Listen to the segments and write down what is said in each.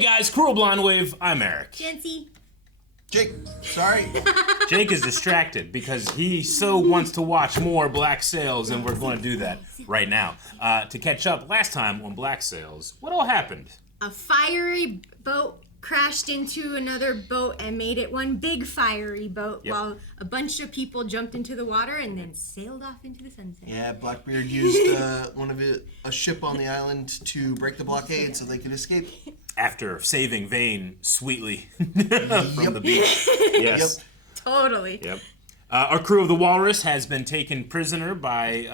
guys, Cruel Blonde Wave, I'm Eric. Janci. Jake, sorry. Jake is distracted because he so wants to watch more Black Sails, and we're going to do that right now. To catch up, last time on Black Sails, what all happened? A fiery boat crashed into another boat and made it one big fiery boat while a bunch of people jumped into the water and then sailed off into the sunset. Yeah, Blackbeard used a ship on the island to break the blockade so they could escape. After saving Vane sweetly from the beach. Yes. Yep. Totally. Yep. Our crew of the Walrus has been taken prisoner by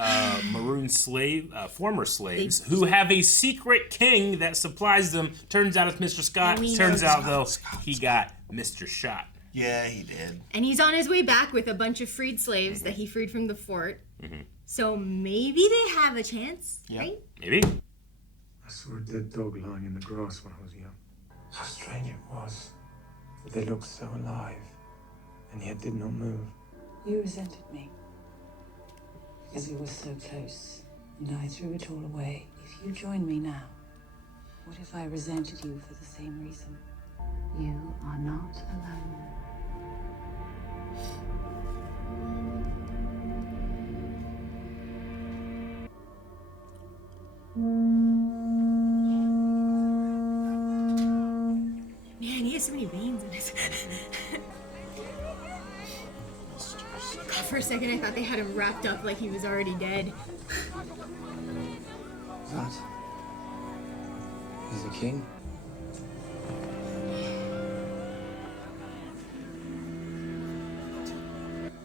Maroon former slaves, who have a secret king that supplies them. Turns out it's Mr. Scott. Turns out, though, he got Mr. Shot. Yeah, he did. And he's on his way back with a bunch of freed slaves that he freed from the fort. So maybe they have a chance, right? Maybe. I saw a dead dog lying in the grass when I was young. How strange it was that they looked so alive and yet did not move. You resented me because we were so close, and I threw it all away. If you join me now, what if I resented you for the same reason? You are not alone. Man, he has so many veins in his... God, for a second I thought they had him wrapped up like he was already dead. That is a king?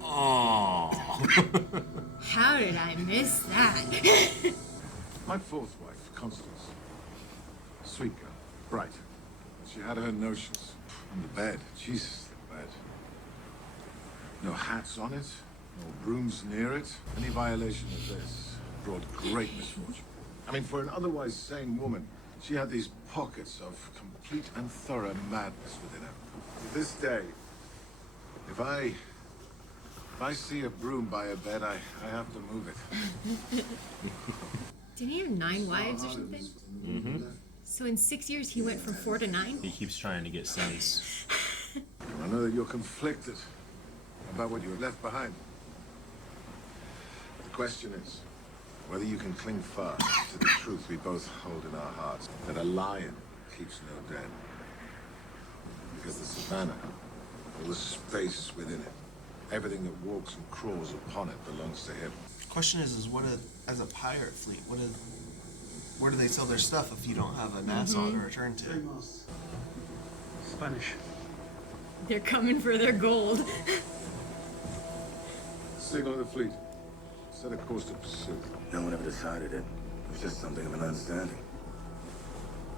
Aww. How did I miss that? My fourth wife, Constance. Sweet girl, bright. She had her notions. On the bed, Jesus, the bed. No hats on it, no brooms near it. Any violation of this brought great misfortune. I mean, for an otherwise sane woman, she had these pockets of complete and thorough madness within her. To this day, if I see a broom by a bed, I have to move it. Didn't he have 9 wives or something? So in 6 years he went from 4 to 9? He keeps trying to get sons. I know that you're conflicted about what you have left behind. The question is whether you can cling fast to the truth we both hold in our hearts, that a lion keeps no den. Because the savannah, all the space within it, everything that walks and crawls upon it belongs to him. Question is as a pirate fleet, where do they sell their stuff if you don't have a Nassau to return to? Spanish. They're coming for their gold. Signal the fleet. Set a course to pursue. No one ever decided it. It was just something of an understanding.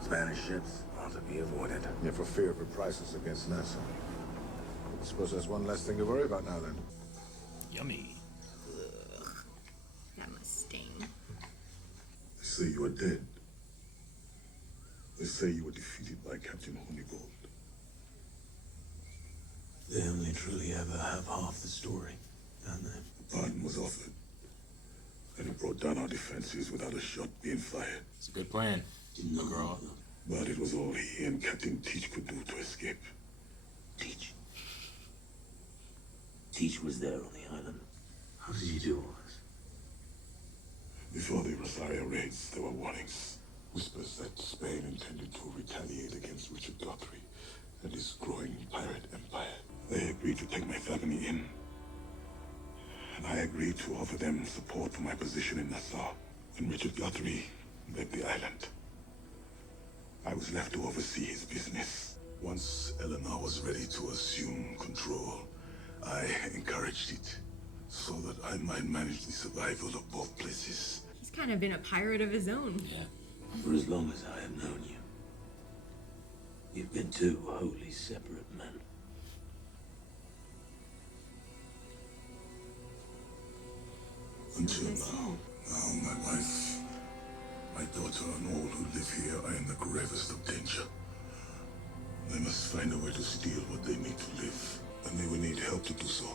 Spanish ships ought to be avoided. Yeah, for fear of reprisals against Nassau. I suppose that's one less thing to worry about now, then. Yummy. That must sting. They say you are dead. They say you were defeated by Captain Honeygold. They only truly ever have half the story, don't they? Pardon was offered, and it brought down our defenses without a shot being fired. It's a good plan. McGraw. But it was all he and Captain Teach could do to escape. Teach. Teach was there on the island. How did he do all this? Before the Rosario raids, there were warnings. Whispers that Spain intended to retaliate against Richard Guthrie and his growing pirate empire. They agreed to take my family in. And I agreed to offer them support for my position in Nassau. When Richard Guthrie left the island, I was left to oversee his business. Once Eleanor was ready to assume control, I encouraged it so that I might manage the survival of both places. He's kind of been a pirate of his own. Yeah. For as long as I have known you, you've been two wholly separate men. Until now. Now my wife, my daughter, and all who live here are in the gravest of danger. They must find a way to steal what they need to live, and they will need help to do so.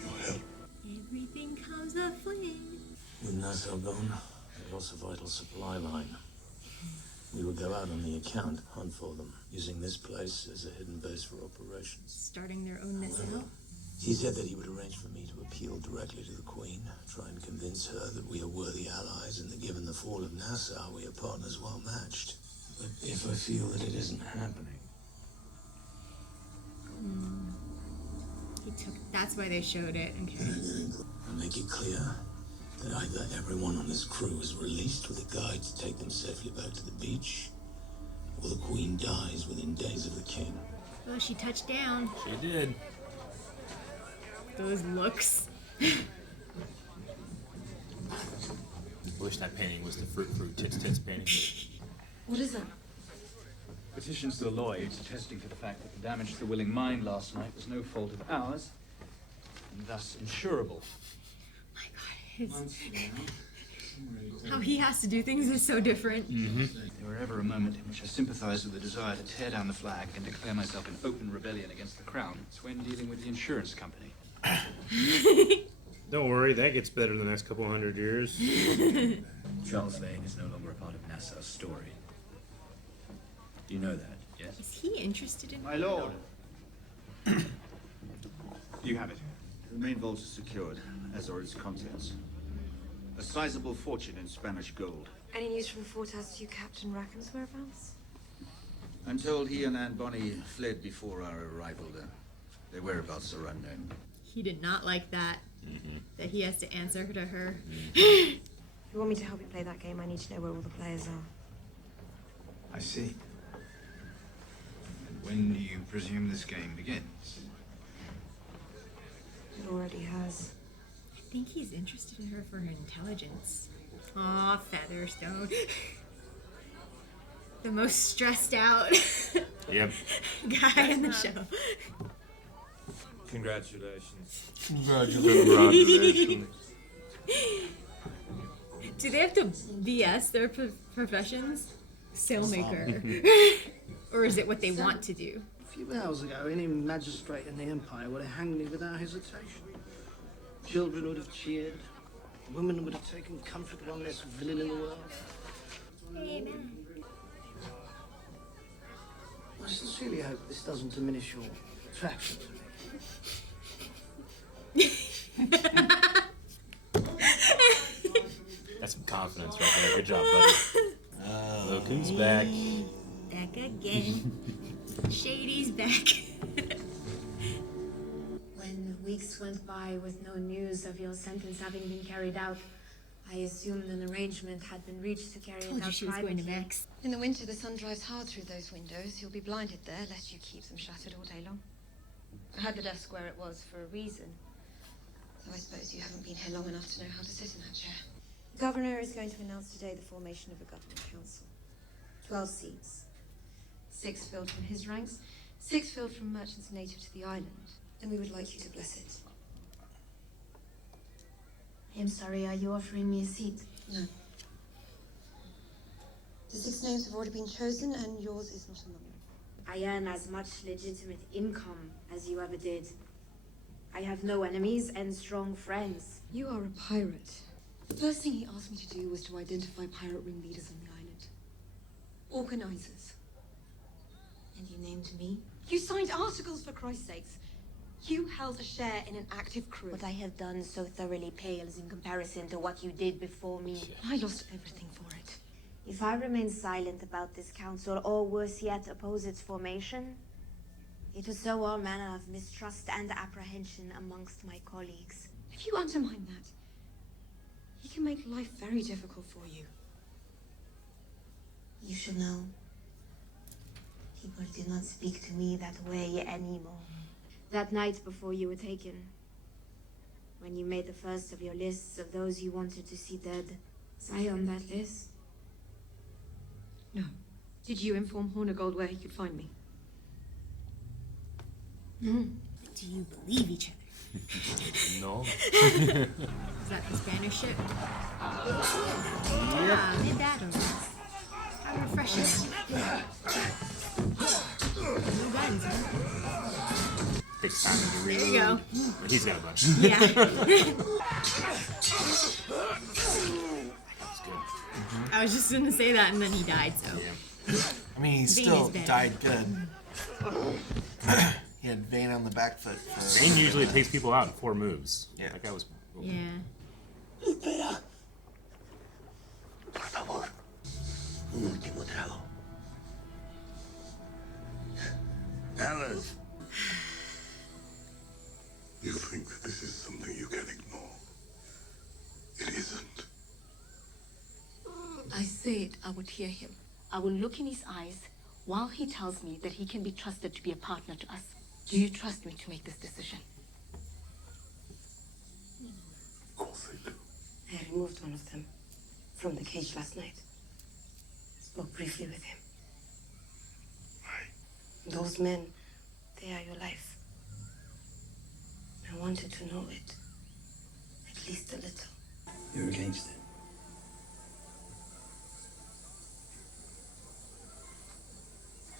Your help. Everything comes a fling. With Nassau gone, we lost a vital supply line. would go out on the account, hunt for them, using this place as a hidden base for operations. Starting their own Nassau. He said that he would arrange for me to appeal directly to the Queen, try and convince her that we are worthy allies and that given the fall of Nassau, we are partners well matched. But if I feel that it isn't happening... That's why they showed it. Okay. I make it clear that either everyone on this crew is released with a guide to take them safely back to the beach, or the Queen dies within days of the King. Oh, she touched down. She did. Those looks. Wish that painting was the fruit tits painting. What is that? Petitions to the Lloyds attesting to the fact that the damage to the Willing Mind last night was no fault of ours, and thus insurable. My God, how he has to do things is so different. If there were ever a moment in which I sympathized with the desire to tear down the flag and declare myself in open rebellion against the Crown, it's when dealing with the insurance company. Don't worry, that gets better in the next couple 100 years. Charles Vane is no longer a part of Nassau's story. You know that, yes? Is he interested in My lord! You have it. The main vault is secured, as are its contents. A sizable fortune in Spanish gold. Any news from the fort as to Captain Rackham's whereabouts? I'm told he and Anne Bonny fled before our arrival there. Their whereabouts are unknown. He did not like that. That he has to answer to her. If you want me to help you play that game, I need to know where all the players are. I see. And when do you presume this game begins? It already has. I think he's interested in her for her intelligence. Aw, Featherstone. The most stressed out Yep. guy in the show. Congratulations. Congratulations. Do they have to BS their professions? Sailmaker. Or is it what they want to do? A few hours ago, any magistrate in the Empire would have hanged me without hesitation. Children would have cheered. Women would have taken comfort one less villain in the world. Amen. I sincerely hope this doesn't diminish your attraction to me. That's some confidence right there. Good job, buddy. Look who's back. Back again. Shady's back. When weeks went by with no news of your sentence having been carried out, I assumed an arrangement had been reached to carry Told it you out she was going to privately. Max. In the winter, the sun drives hard through those windows. You'll be blinded there, lest you keep them shuttered all day long. I had the desk where it was for a reason. So I suppose you haven't been here long enough to know how to sit in that chair. The governor is going to announce today the formation of a government council. 12 seats. 6 filled from his ranks, 6 filled from merchants native to the island. And we would like you to bless it. I'm sorry, are you offering me a seat? No. The 6 names have already been chosen, and yours is not among them. I earn as much legitimate income as you ever did. I have no enemies and strong friends. You are a pirate. The first thing he asked me to do was to identify pirate ringleaders on the island. Organizers. And you named me? You signed articles, for Christ's sakes. You held a share in an active crew. What I have done so thoroughly pales in comparison to what you did before me. I lost everything for it. If I remain silent about this council, or worse yet, oppose its formation, it will sow all manner of mistrust and apprehension amongst my colleagues. If you undermine that, he can make life very difficult for you. You should know. People do not speak to me that way anymore. That night before you were taken, when you made the first of your lists of those you wanted to see dead, was I on that list? No. Did you inform Hornigold where he could find me? No. Do you believe each other? No. Is that the Spanish ship? Yeah, mid-battle. How refreshing. No guns, huh? Takes time to There reload. you go. But he's got a bunch. Yeah. That's good. I was just gonna say that, and then he died, so. Yeah. I mean, he still died good. He had Vane on the back foot. Vane usually takes people out in 4 moves. Yeah. That guy was... Yeah. Espera. Por favor. Un último trago. Alice. You think that this is something you can ignore? It isn't. I said I would hear him. I will look in his eyes while he tells me that he can be trusted to be a partner to us. Do you trust me to make this decision? Of course I do. I removed one of them from the cage last night. Spoke briefly with him. Why? Those men, they are your life. I wanted to know it. At least a little. You're against it.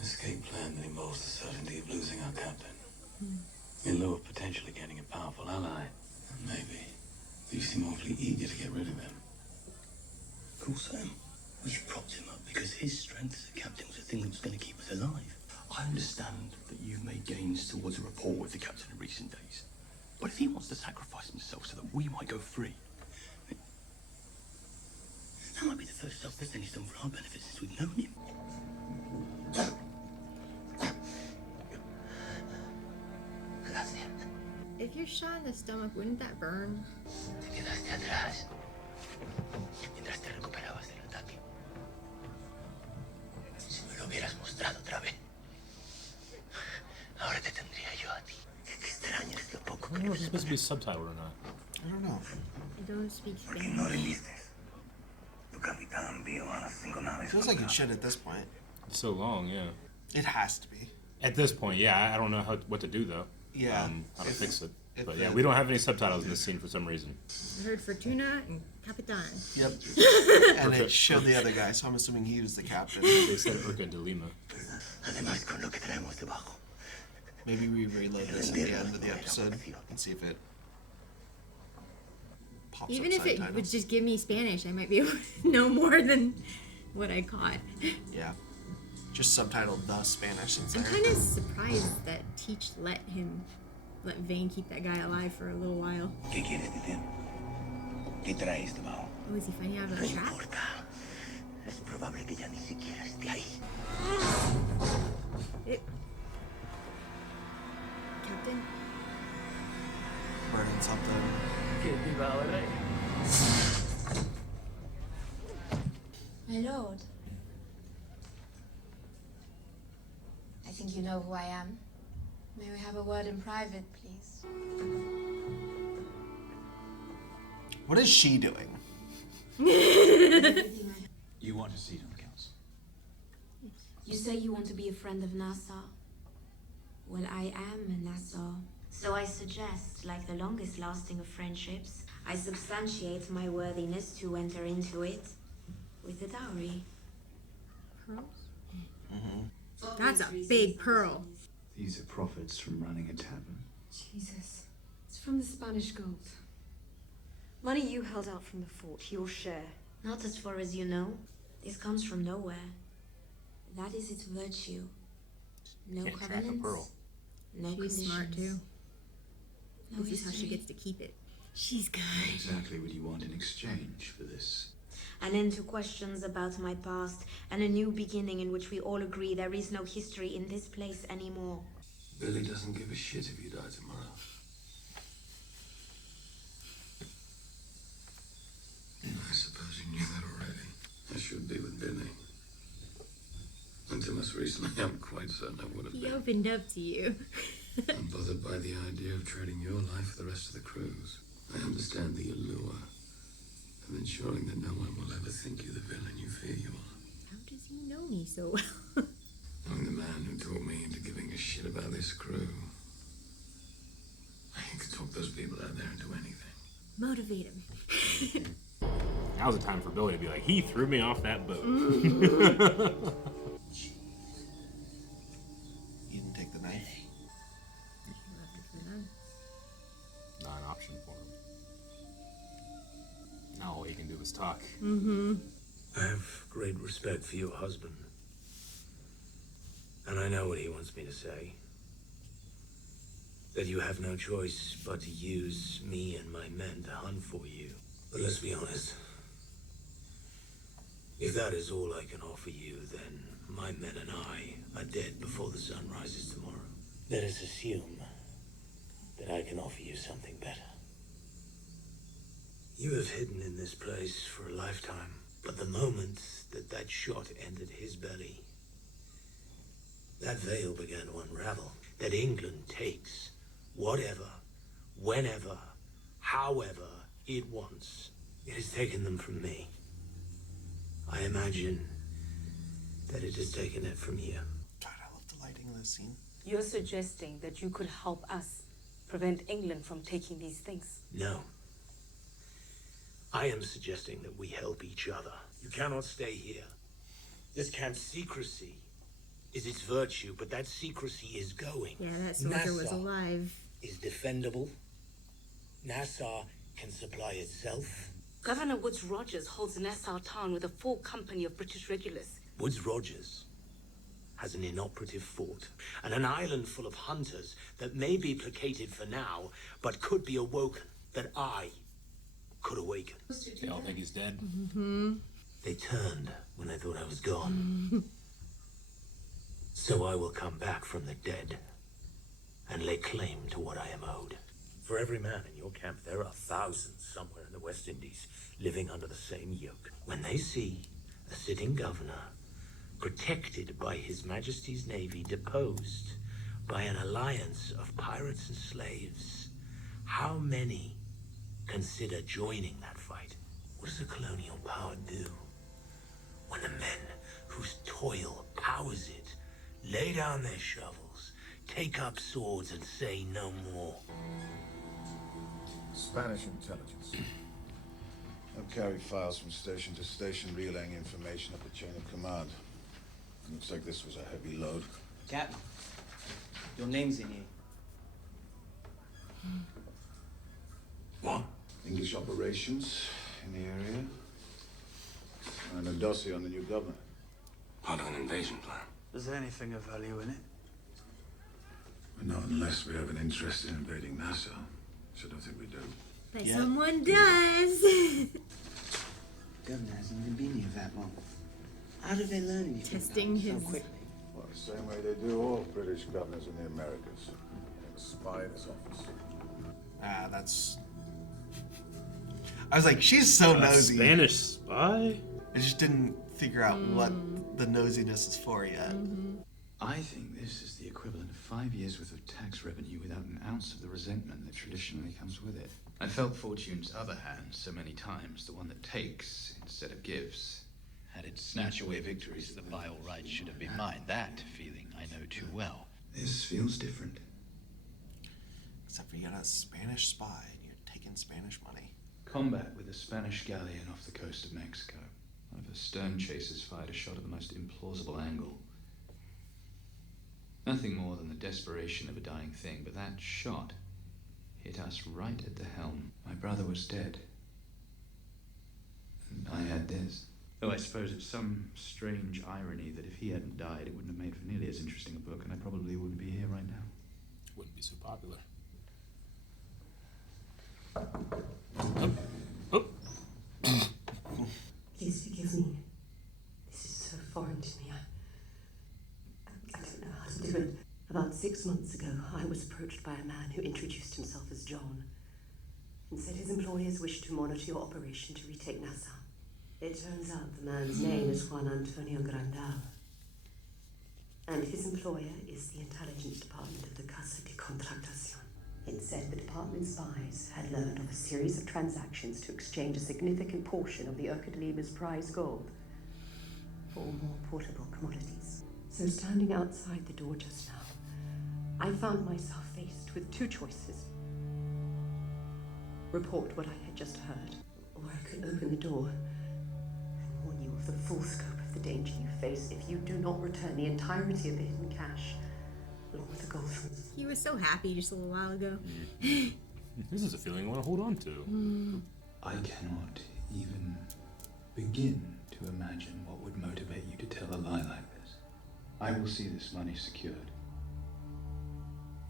Escape plan that involves the certainty of losing our captain. In lieu of potentially getting a powerful ally. And maybe you seem awfully eager to get rid of him. Of course I am. We propped him up because his strength as a captain was the thing that was going to keep us alive. I understand that you've made gains towards a rapport with the captain in recent days. But if he wants to sacrifice himself so that we might go free, that might be the first selfless thing he's done for our benefit since we've known him. If you're shot in the stomach, wouldn't that burn? Te quedaste atrás mientras te recuperabas del ataque. Si me lo hubieras mostrado otra vez, ahora te tendría yo a ti. Qué extraño es lo poco I don't know if it's supposed to be subtitled or not. I don't know. I don't speak Porque Spanish. no resistes. Tu capitán vio a las 5 naves. Feels like it should at this point. It's so long, yeah. It has to be. At this point, yeah. I don't know what to do, though. Yeah. How to fix it. if But yeah, the- we don't have any subtitles in this scene for some reason. I heard Fortuna and Capitan. Yep. And it showed the other guy, so I'm assuming he was the captain. They said Urca de Lima. Además, con lo que traemos debajo. Maybe we reload this at the end of the episode and see if it pops Even up if it subtitles. would just give me Spanish, I might be able to know more than what I caught. Yeah. Just subtitled the Spanish since I'm there. kind of surprised that Teach let Vane keep that guy alive for a little while. ¿Qué quieres decir? ¿Qué traes debajo? Oh, is he finding out about No a trap? importa. Es probable que ya ni siquiera esté ahí. Captain? Burning something. My lord. I think you know who I am. May we have a word in private, please? What is she doing? You want a seat on the council? You say you want to be a friend of Nassau. Well, I am a Nassau. So I suggest, like the longest lasting of friendships, I substantiate my worthiness to enter into it with a dowry. Pearls? That's a big pearl. These are profits from running a tavern. Jesus. It's from the Spanish gold. Money you held out from the fort, your share. Not as far as you know. This comes from nowhere. That is its virtue. No Can't track a covenants. pearl. No She's conditions. smart too. No This is how she history. gets to keep it. She's good. What exactly would you want in exchange for this? An end to questions about my past, and a new beginning in which we all agree there is no history in this place anymore. Billy doesn't give a shit if you die tomorrow. I suppose you knew that already. I should be with Billy. Until most recently, I'm quite certain I would have He been. opened up to you. I'm bothered by the idea of trading your life for the rest of the crew's. I understand the allure of ensuring that no one will ever think you the villain you fear you are. How does he know me so well? I'm the man who talked me into giving a shit about this crew. I could talk those people out there into anything. Motivate him. Now's the time for Billy to be like, he threw me off that boat. You didn't take the knife. Not an option for him. Now all he can do is talk. Mm-hmm. I have great respect for your husband. And I know what he wants me to say. That you have no choice but to use me and my men to hunt for you. But let's be honest. If that is all I can offer you, then my men and I are dead before the sun rises tomorrow. Let us assume that I can offer you something better. You have hidden in this place for a lifetime, but the moment that that shot entered his belly, that veil began to unravel. That England takes whatever, whenever, however it wants. It has taken them from me. I imagine that it has taken it from you. God, I love the lighting in this scene. You're suggesting that you could help us prevent England from taking these things? No. I am suggesting that we help each other. You cannot stay here. This camp's secrecy is its virtue, but that secrecy is going. Yeah, that soldier was Nassau alive. is defendable. Nassau can supply itself. Governor Woodes Rogers holds Nassau town with a full company of British regulars. Woodes Rogers has an inoperative fort and an island full of hunters that may be placated for now, but could be awoken, that I could awaken. They all think he's dead. Mm-hmm. They turned when they thought I was gone. So I will come back from the dead and lay claim to what I am owed. For every man in your camp, there are thousands somewhere in the West Indies living under the same yoke. When they see a sitting governor protected by His Majesty's Navy, deposed by an alliance of pirates and slaves, how many consider joining that fight? What does a colonial power do when the men whose toil powers it lay down their shovels, take up swords, and say no more? Spanish intelligence. They'll carry files from station to station, relaying information up the chain of command. Looks like this was a heavy load. Captain, your name's in here. What? English operations in the area. And a dossier on the new governor. Part of an invasion plan. Is there anything of value in it? But not unless we have an interest in invading Nassau. Which I don't think we do. But someone does. Governor hasn't even been here that long. How did they learn anything Testing his... so quickly? Well, the same way they do all British governors in the Americas. They have a spy in his office. Ah, that's... I was like, she's so nosy. Spanish spy? I just didn't figure out what the nosiness is for yet. I think this is the equivalent of 5 years worth of tax revenue without an ounce of the resentment that traditionally comes with it. I felt Fortune's other hand so many times, the one that takes instead of gives. Had it snatch away victories that by all rights should have been mine. That feeling I know too well. This feels different. Except for you got a Spanish spy and you're taking Spanish money. Combat with a Spanish galleon off the coast of Mexico. One of the stern chasers fired a shot at the most implausible angle. Nothing more than the desperation of a dying thing, but that shot hit us right at the helm. My brother was dead. And I had this. Though I suppose it's some strange irony that if he hadn't died, it wouldn't have made for nearly as interesting a book, and I probably wouldn't be here right now. Wouldn't be so popular. Please forgive me. This is so foreign to me. I don't know how to do it. About 6 months ago, I was approached by a man who introduced himself as John and said his employers wished to monitor your operation to retake Nassau. It turns out the man's name is Juan Antonio Grandal, and his employer is the intelligence department of the Casa de Contratación. It said the department's spies had learned of a series of transactions to exchange a significant portion of the Urca de Lima's prize gold for more portable commodities. So standing outside the door just now, I found myself faced with two choices. Report what I had just heard, or I could open the door and warn you of the full scope of the danger you face if you do not return the entirety of the hidden cash, along with the gold from... He was so happy just a little while ago. This is a feeling I want to hold on to. I cannot even begin to imagine what would motivate you to tell a lie like this. I will see this money secured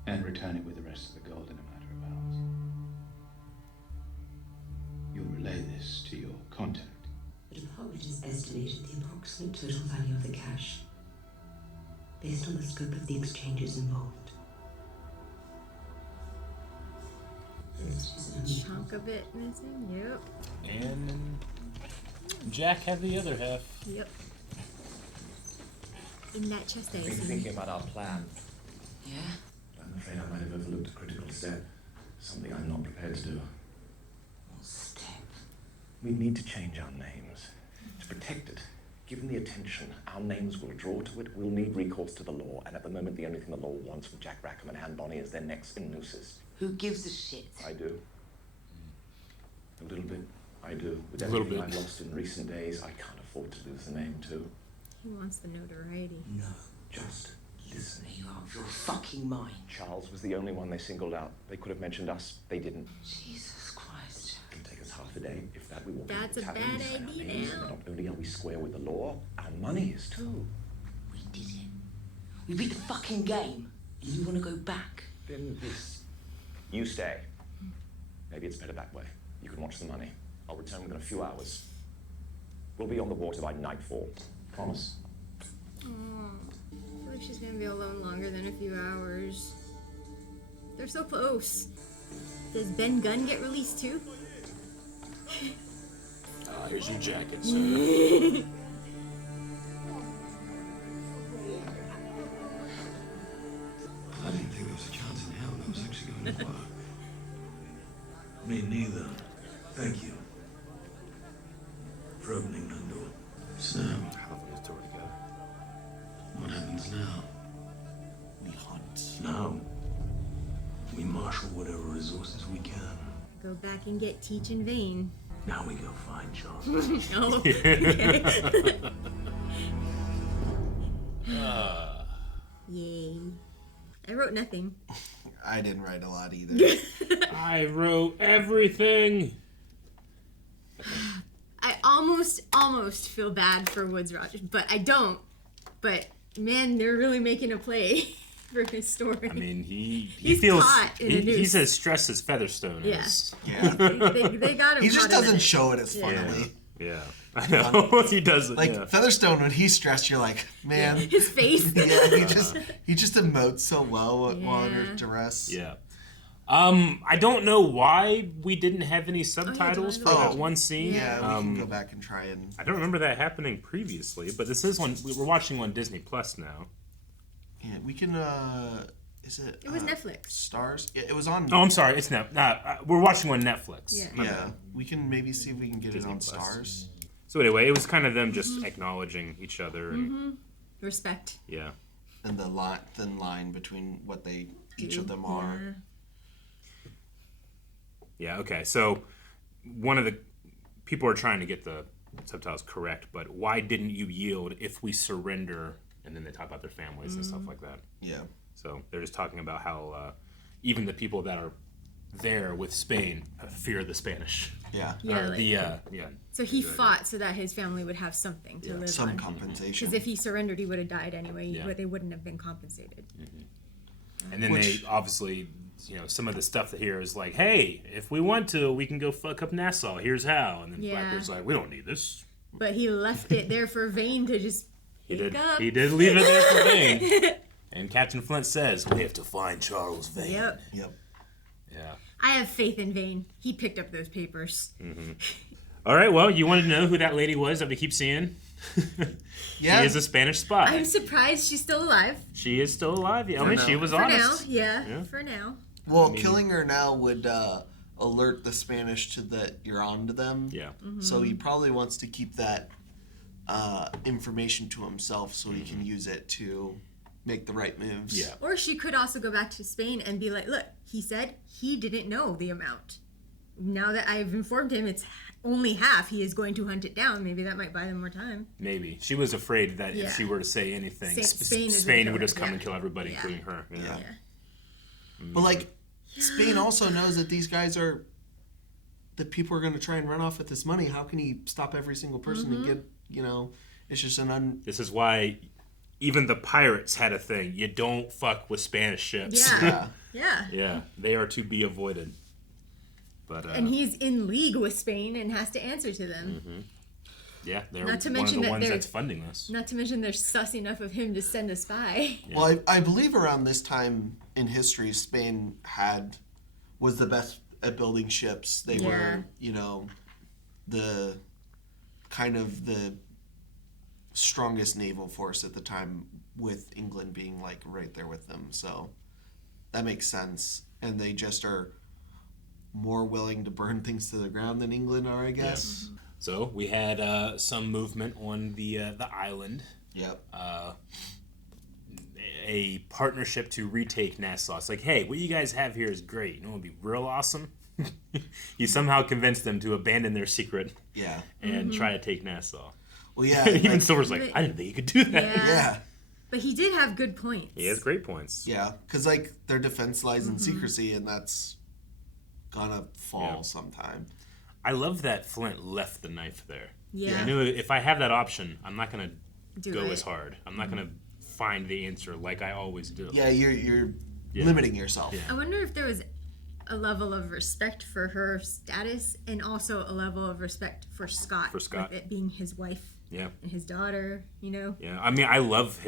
and return it with the rest of the gold in a matter of hours. You'll relay this to your contact. The department has estimated the approximate total value of the cash based on the scope of the exchanges involved. Chunk of it missing. Yep. And Jack had the other half. Yep. In that chest, I I've been assume. thinking about our plan. Yeah? I'm afraid I might have overlooked a critical step. Something I'm not prepared to do. What step? We need to change our names. To protect it, given the attention our names will draw to it, we'll need recourse to the law. And at the moment, the only thing the law wants from Jack Rackham and Anne Bonny is their necks and nooses. Who gives a shit? I do. A little bit. I do. With A little everything bit. I've lost in recent days, I can't afford to lose the name too. He wants the notoriety. No. Just listen. Are you out of your fucking mind? Charles was the only one they singled out. They could have mentioned us. They didn't. Jesus Christ. It'll take us half a day. If that, we walk That's into a the tavern, bad we sign our idea names, now. and not only are we square with the law, our money is too. We did it. We beat the fucking game. And you want to go back? Then this. You stay. Maybe it's better that way. You can watch the money. I'll return within a few hours. We'll be on the water by nightfall. Promise. Oh, I feel like she's gonna be alone longer than a few hours. They're so close. Does Ben Gunn get released too? Here's your jacket, sir. I didn't think there was a chance in hell that was actually going to work. Me neither. Thank you for opening that door. So, what happens now? We hunt. Now, we marshal whatever resources we can. Go back and get Teach and Vane. Now we go find Charles. Oh, okay. Yay. I wrote nothing. I didn't write a lot either. I wrote everything. I almost feel bad for Woods Rogers, but I don't. But man, they're really making a play for his story. I mean, he He's feels caught in a noose. he's as stressed as Featherstone Yeah. is. Yeah. they got him. He just caught in doesn't it. show it as funnily. Yeah, I know. He doesn't. Like yeah. Featherstone, when he's stressed, you're like, man. Yeah, his face. Yeah, he just emotes so well while under duress. Yeah. I don't know why we didn't have any subtitles for that one scene. Yeah, we can go back and try and. I don't remember that happening previously, but this is one we're watching on Disney Plus now. Yeah, we can. Is it? It was Netflix. Stars. Yeah, it was on. Oh, I'm sorry. It's we're watching on Netflix. Yeah. My Yeah, bad. we can maybe see if we can get Disney it on Plus. Stars. So anyway, it was kind of them just acknowledging each other. And, Respect. Yeah. And the thin line between what they each of them are. Yeah, okay. So one of the people are trying to get the subtitles correct, but why didn't you yield if we surrender? And then they talk about their families and stuff like that. Yeah. So they're just talking about how even the people that are there with Spain fear the Spanish. Yeah. Yeah, Or like- So he fought so that his family would have something to live Some on. compensation. Because if he surrendered, he would have died anyway. Yeah. But they wouldn't have been compensated. And then they obviously, some of the stuff that here is like, hey, if we want to, we can go fuck up Nassau. Here's how. And then Yeah. Blackbeard's like, we don't need this. But he left it there for Vane to just He pick did. up. He did leave it there for Vane. And Captain Flint says, we have to find Charles Vane. Yep. Yep. Yeah. I have faith in Vane. He picked up those papers. All right. Well, you wanted to know who that lady was that we keep seeing? Yeah. She is a Spanish spy. I'm surprised she's still alive. She is still alive. Yeah. I mean, now. she was For honest. now, yeah, Yeah. for now. Well, killing her now would alert the Spanish to that you're on to them. Yeah. So he probably wants to keep that information to himself so he can use it to make the right moves. Yeah. Or she could also go back to Spain and be like, look, he said he didn't know the amount. Now that I've informed him it's only half, he is going to hunt it down. Maybe that might buy them more time. Maybe. She was afraid that Yeah. if she were to say anything, Spain is Spain gonna would kill just her. come Yeah. and kill everybody, Yeah. including her. You know? Yeah. But like, Spain also knows that these guys are. That people are going to try and run off with this money. How can he stop every single person and get? It's just an This is why even the pirates had a thing. You don't fuck with Spanish ships. Yeah. Yeah. Yeah, they are to be avoided. But and he's in league with Spain and has to answer to them. Mm-hmm. Yeah, they're Not to one mention of the that ones they're- that's funding this. Not to mention they're sus enough of him to send a spy. Yeah. Well, I believe around this time in history, Spain was the best at building ships. They were, the kind of the strongest naval force at the time, with England being like right there with them. So that makes sense. And they just are more willing to burn things to the ground than England are, I guess. Yeah. So we had some movement on the island. Yep. A partnership to retake Nassau. It's like, hey, what you guys have here is great. You know what would be real awesome? He somehow convinced them to abandon their secret. Yeah. And try to take Nassau. Well, yeah. Even Silver's like, I didn't think you could do that. Yeah. But he did have good points. He has great points. Yeah, because their defense lies in secrecy, and that's gonna fall sometime. I love that Flint left the knife there. Yeah. I knew if I have that option, I'm not gonna Do go it. as hard. I'm not gonna find the answer like I always do. Yeah, you're limiting yourself. Yeah. I wonder if there was a level of respect for her status and also a level of respect for Scott. For Scott. With it being his wife. Yeah. And his daughter, Yeah, I mean, I love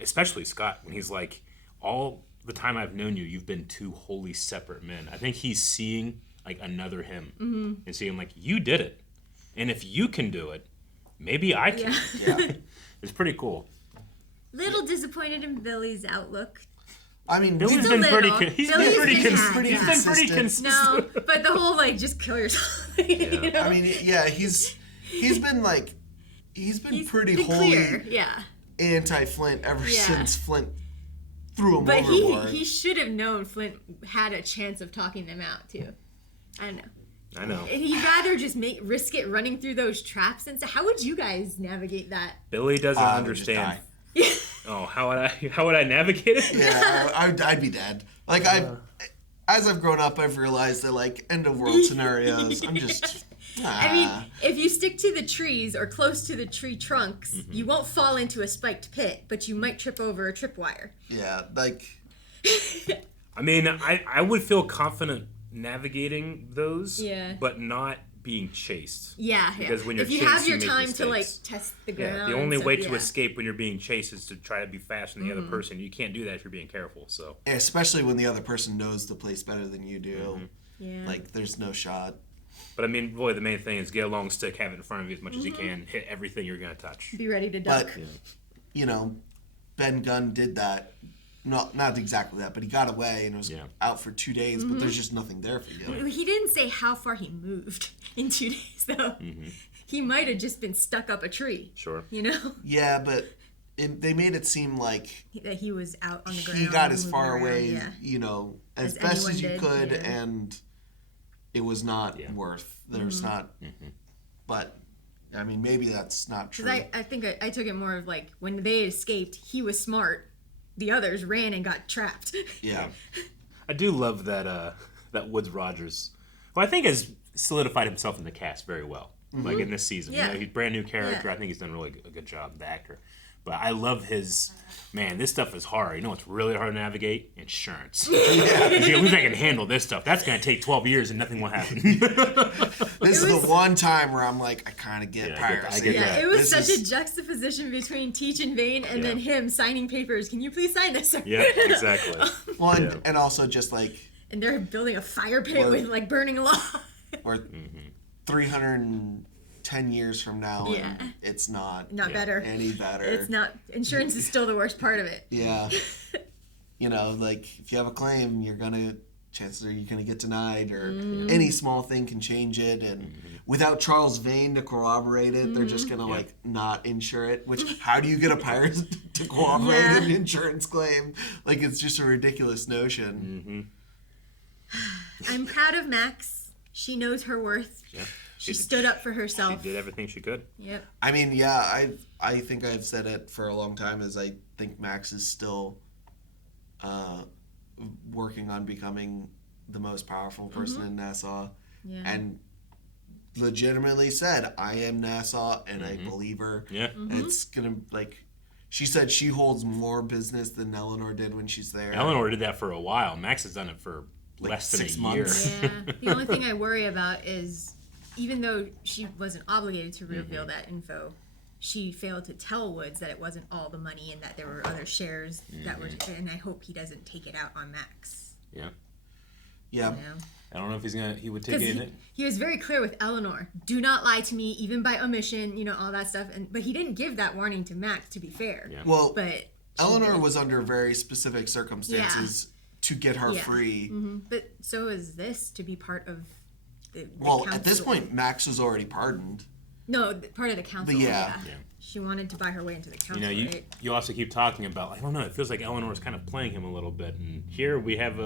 especially Scott, when he's like, all the time I've known you, you've been two wholly separate men. I think he's seeing like another him and seeing like, you did it. And if you can do it, maybe I can. Yeah. It's pretty cool. Little disappointed in Billy's outlook. I mean, Billy's Just a been little. pretty Billy's been pretty consistent. No, but the whole just kill yourself. You know? I mean, yeah, he's been pretty been wholly clear, yeah. anti-Flint ever Yeah. since Flint threw him But overboard. he should have known Flint had a chance of talking them out too. I know. I know. And he'd rather just risk it running through those traps and stuff. How would you guys navigate that? Billy doesn't I would just understand. Oh, how would I navigate it? Yeah, I'd be dead. Like as I've grown up, I've realized that like end of world scenarios, I'm just. I mean, if you stick to the trees or close to the tree trunks, you won't fall into a spiked pit, but you might trip over a tripwire. Yeah, like. I mean, I would feel confident navigating those, but not being chased. Yeah, Because when you're if you chased, have your make time to like mistakes. test the ground. The only way to yeah. escape when you're being chased is to try to be faster than the other person. You can't do that if you're being careful. So Especially when the other person knows the place better than you do. Yeah. Like, there's no shot. But I mean, boy, the main thing is get a long stick, have it in front of you as much as you can, hit everything you're going to touch. Be ready to duck. But, Ben Gunn did that. Not exactly that, but he got away and was out for 2 days, but there's just nothing there for you. He didn't say how far he moved in 2 days, though. He might have just been stuck up a tree. Sure. Yeah, but they made it seem like That he was out on the ground. he got as moving far around, away, yeah. As As best as you anyone did, could, yeah. and it was not worth. There's not. But I mean, maybe that's not true. Because I think I took it more of like when they escaped, he was smart. The others ran and got trapped. Yeah. I do love that that Woods Rogers, who I think has solidified himself in the cast very well, like in this season. Yeah. He's a brand new character. Yeah. I think he's done really a good job, the actor. But I love his, man, this stuff is hard. You know what's really hard to navigate? Insurance. At least I can handle this stuff. That's going to take 12 years and nothing will happen. This is the one time where I'm like, I kind of get piracy. I get that. It was such a juxtaposition between Teach and Vane and then him signing papers. Can you please sign this? Yeah, exactly. Well, and also just like. And they're building a fire pit with like burning a log. Or 310 years from now, and it's not better. any better. It's not. Insurance is still the worst part of it. Yeah. Like if you have a claim, chances are you're gonna get denied, or any small thing can change it. And without Charles Vane to corroborate it, they're just gonna like not insure it. Which how do you get a pirate to corroborate an insurance claim? Like it's just a ridiculous notion. I'm proud of Max. She knows her worth. Yeah. She stood up for herself. She did everything she could. Yep. I mean, I think I've said it for a long time. Is I think Max is still working on becoming the most powerful person in Nassau, and legitimately said, "I am Nassau," and I believe her. Yeah. It's gonna She said she holds more business than Eleanor did when she's there. Eleanor did that for a while. Max has done it for Like less than 6 a months. year. Yeah. The only thing I worry about is, even though she wasn't obligated to reveal that info, she failed to tell Woods that it wasn't all the money and that there were other shares that were. And I hope he doesn't take it out on Max. Yeah. Yeah. You know? I don't know if he would take it. He was very clear with Eleanor. Do not lie to me, even by omission. You know, all that stuff. But he didn't give that warning to Max. To be fair. Yeah. Well, but Eleanor was under very specific circumstances to get her free. But so is this to be part of the Well, council. at this point, Max was already pardoned. No, part of the council. But yeah. She wanted to buy her way into the council. Right? You also keep talking about, I don't know, it feels like Eleanor's kind of playing him a little bit. And here we have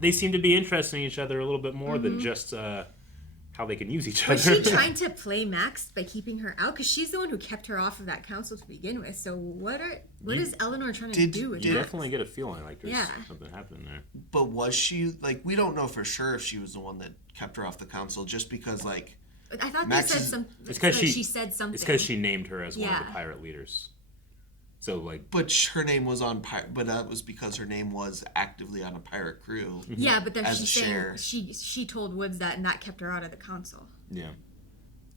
they seem to be interested in each other a little bit more than just how they can use each other. Was she trying to play Max by keeping her out? Because she's the one who kept her off of that council to begin with. So what is Eleanor trying to do with You Max? definitely get a feeling like there's something happening there. But was she, we don't know for sure if she was the one that kept her off the council, just because, I thought Max they said is- something. It's because she said something. It's because she named her as one of Yeah. the pirate leaders. So But her name was on but that was because her name was actively on a pirate crew. Yeah, but then as she a said share. she told Woods that, and that kept her out of the council. Yeah.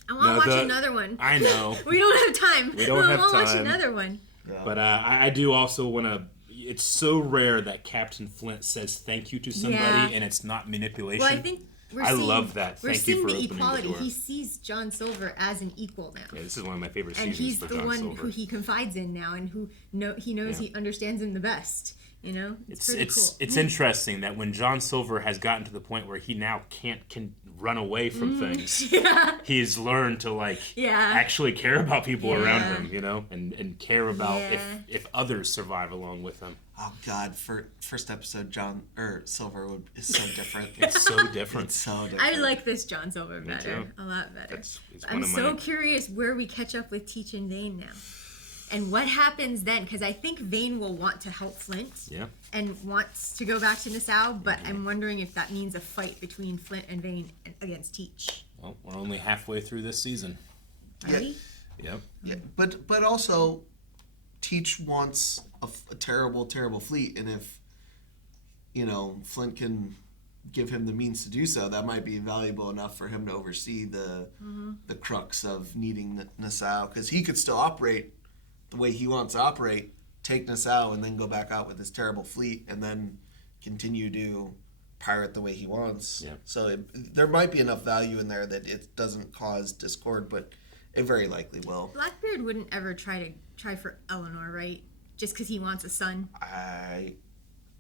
I want to watch another one. I know. We don't have time. We don't have I want to watch time. another one. But I do also want to. It's so rare that Captain Flint says thank you to somebody, and it's not manipulation. Well, I think I love that. We're Thank you seeing for the opening equality. the door. He sees John Silver as an equal now. Yeah, this is one of my favorite And seasons he's for the John one Silver. who he confides in now, and who he knows he understands him the best. You know, it's pretty cool. It's interesting that when John Silver has gotten to the point where he now can run away from things, he's learned to actually care about people around him, you know, and care about if others survive along with him. Oh God! First episode, Silver is so different. It's so different. It's so different. I like this John Silver Me better, too. a lot better. It's I'm one of so my- curious where we catch up with Teach and Vane now, and what happens then. Because I think Vane will want to help Flint, and wants to go back to Nassau. But I'm wondering if that means a fight between Flint and Vane against Teach. Well, we're only halfway through this season. Really? Yep. Yeah, but also, Teach wants a terrible, terrible fleet, and if Flint can give him the means to do so, that might be valuable enough for him to oversee the crux of needing Nassau, because he could still operate the way he wants to operate, take Nassau, and then go back out with his terrible fleet, and then continue to pirate the way he wants. Yeah. So there might be enough value in there that it doesn't cause discord, but it very likely will. Blackbeard wouldn't ever try for Eleanor, right? Just because he wants a son.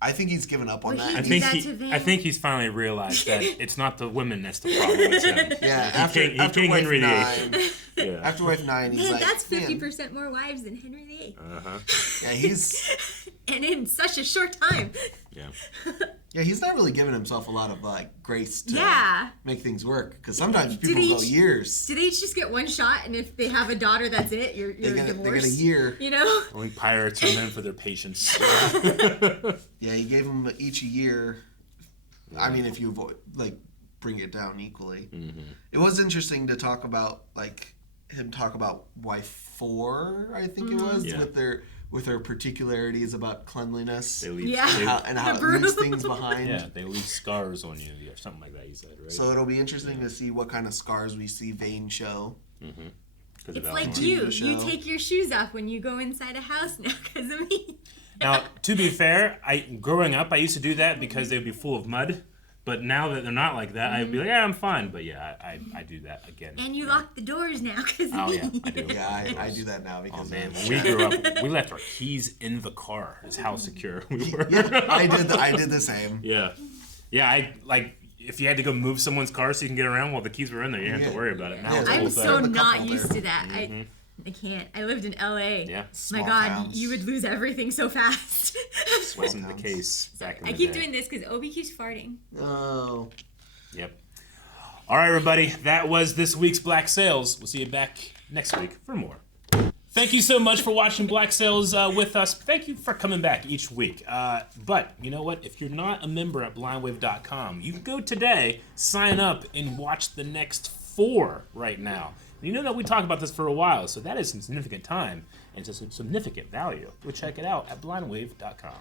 I think he's given up on Would that. he I do think that to Vane? I think he's finally realized that it's not the women that's the problem. It's him. Yeah, He after King wife Henry 9, VIII. Yeah. After wife 9, he's Man, like, that's man. 50% more wives than Henry VIII. Yeah, he's And in such a short time. yeah, he's not really giving himself a lot of grace to Yeah. make things work, because sometimes Do people they go each- years. Do they each just get one shot, and if they have a daughter, that's it? You're They get divorced. a year. You know? Only pirates are known for their patience. Yeah, he gave them each a year. I mean, if you bring it down equally. It was interesting to talk about him talk about wife 4, I think it was, Yeah. with her particularities about cleanliness. They leave, and how it leaves things behind. Yeah, they leave scars on you, or something like that. You said, right? So it'll be interesting to see what kind of scars we see Vane show. It's like you. You take your shoes off when you go inside a house now because of me. Now, to be fair, growing up, I used to do that because they would be full of mud. But now that they're not like that, I'd be like, yeah, I'm fine. But yeah, I do that again. And you lock the doors now because of Oh, me. yeah, I do. Yeah, I do that now because man, when we grew up, we left our keys in the car. Is how secure we were. Yeah, I did the same. Yeah. Yeah, if you had to go move someone's car so you can get around while the keys were in there, you didn't have to worry about it. Now it's a whole I'm thing. so not used to that. I can't. I lived in LA. Yeah. My Small God, towns. you would lose everything so fast. This wasn't the case back in the I keep day. doing this because Obi keeps farting. Oh. Yep. All right, everybody. That was this week's Black Sails. We'll see you back next week for more. Thank you so much for watching Black Sails with us. Thank you for coming back each week. But you know what? If you're not a member at blindwave.com, you can go today, sign up, and watch the next 4 right now. You know that we talked about this for a while, so that is some significant time. and it's a significant value. Go check it out at blindwave.com.